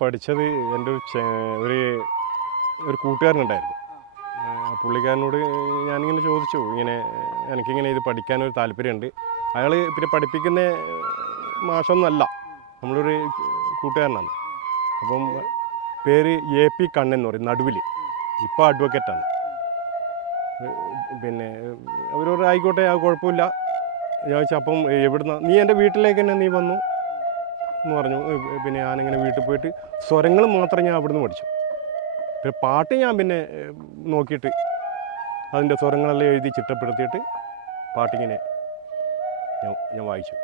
പഠിച്ചത് എൻ്റെ ഒരു ഒരു കൂട്ടുകാരനുണ്ടായിരുന്നു. പുള്ളിക്കാരനോട് ഞാനിങ്ങനെ ചോദിച്ചു, ഇങ്ങനെ എനിക്കിങ്ങനെ ഇത് പഠിക്കാനൊരു താല്പര്യമുണ്ട്. അയാൾ പിന്നെ പഠിപ്പിക്കുന്ന മാഷൊന്നുമല്ല, നമ്മളൊരു കൂട്ടുകാരനാണ്. അപ്പം പേര് AP കണ്ണൻ എന്ന് പറയും, നടുവിൽ. ഇപ്പോൾ അഡ്വക്കേറ്റാണ്. പിന്നെ അവരോട് ആയിക്കോട്ടെ, അത് കുഴപ്പമില്ല. ഞാൻ ചോദിച്ചാൽ അപ്പം എവിടുന്ന, നീ എൻ്റെ വീട്ടിലേക്ക് തന്നെ നീ വന്നു എന്ന് പറഞ്ഞു. പിന്നെ ഞാനിങ്ങനെ വീട്ടിൽ പോയിട്ട് സ്വരങ്ങൾ മാത്രം ഞാൻ അവിടുന്ന് പഠിച്ചു. പിന്നെ പാട്ട് ഞാൻ പിന്നെ നോക്കിയിട്ട് അതിൻ്റെ സ്വരങ്ങളെല്ലാം എഴുതി ചിട്ടപ്പെടുത്തിയിട്ട് പാട്ടിങ്ങനെ ഞാൻ വായിച്ചു.